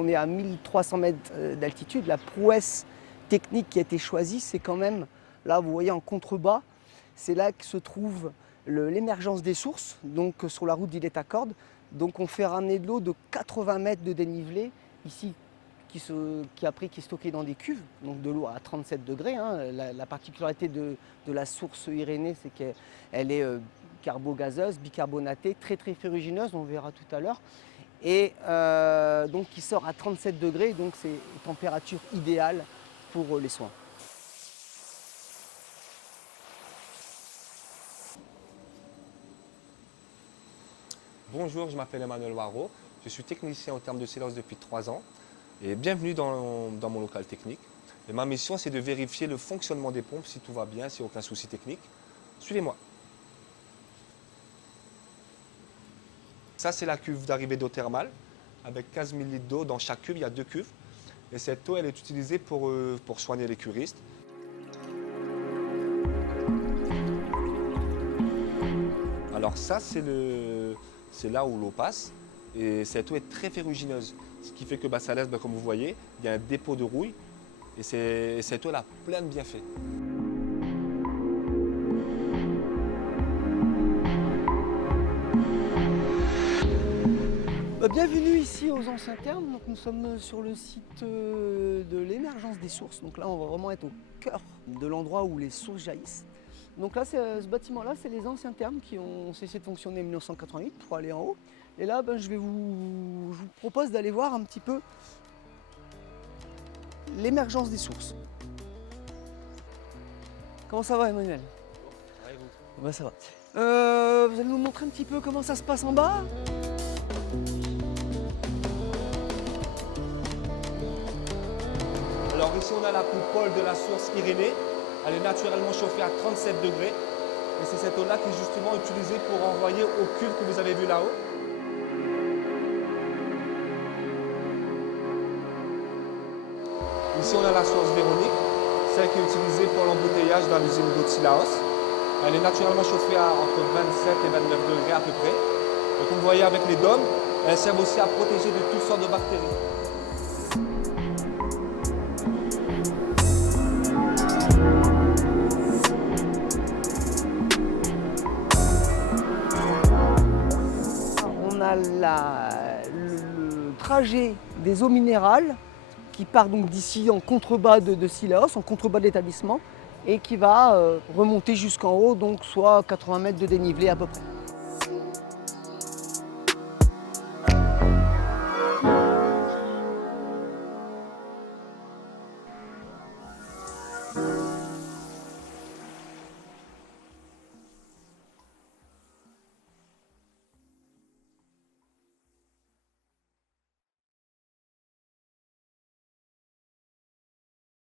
On est à 1300 mètres d'altitude. La prouesse technique qui a été choisie, c'est quand même, là vous voyez en contrebas, c'est là que se trouve l'émergence des sources, donc sur la route d'Île-et-Accord. Donc on fait ramener de l'eau de 80 mètres de dénivelé, ici, qui est stockée dans des cuves, donc de l'eau à 37 degrés. La particularité de la source Irénée, c'est qu'elle est carbogazeuse, bicarbonatée, très très ferrugineuse, on verra tout à l'heure. Et donc qui sort à 37 degrés, donc c'est une température idéale pour les soins. Bonjour, je m'appelle Emmanuel Waro, je suis technicien au terme de silence depuis 3 ans et bienvenue dans mon local technique. Et ma mission, c'est de vérifier le fonctionnement des pompes, si tout va bien, s'il n'y a aucun souci technique. Suivez-moi. Ça, c'est la cuve d'arrivée d'eau thermale avec 15 000 litres d'eau dans chaque cuve, il y a 2 cuves. Et cette eau, elle est utilisée pour soigner les curistes. Alors ça, c'est là où l'eau passe. Et cette eau est très ferrugineuse. Ce qui fait que ça laisse, comme vous voyez, il y a un dépôt de rouille. Et cette eau, elle a plein de bienfaits. Bienvenue ici aux Anciens Thermes. Donc nous sommes sur le site de l'émergence des sources. Donc là, on va vraiment être au cœur de l'endroit où les sources jaillissent. Donc là, ce bâtiment-là, c'est les Anciens Thermes qui ont cessé de fonctionner en 1988 pour aller en haut. Et là, je vous propose d'aller voir un petit peu l'émergence des sources. Comment ça va, Emmanuel? Ouais, vous. Ça va. Vous allez nous montrer un petit peu comment ça se passe en bas? Alors ici, on a la coupole de la source Irénée. Elle est naturellement chauffée à 37 degrés. Et c'est cette eau-là qui est justement utilisée pour envoyer aux cuves que vous avez vues là-haut. Ici, on a la source Véronique, celle qui est utilisée pour l'embouteillage dans l'usine d'eau de Sillaos. Elle est naturellement chauffée à entre 27 et 29 degrés à peu près. Et comme vous voyez avec les dômes, elles servent aussi à protéger de toutes sortes de bactéries. On a le trajet des eaux minérales qui part donc d'ici en contrebas de Sillaos, en contrebas de l'établissement, et qui va remonter jusqu'en haut, donc soit 80 mètres de dénivelé à peu près.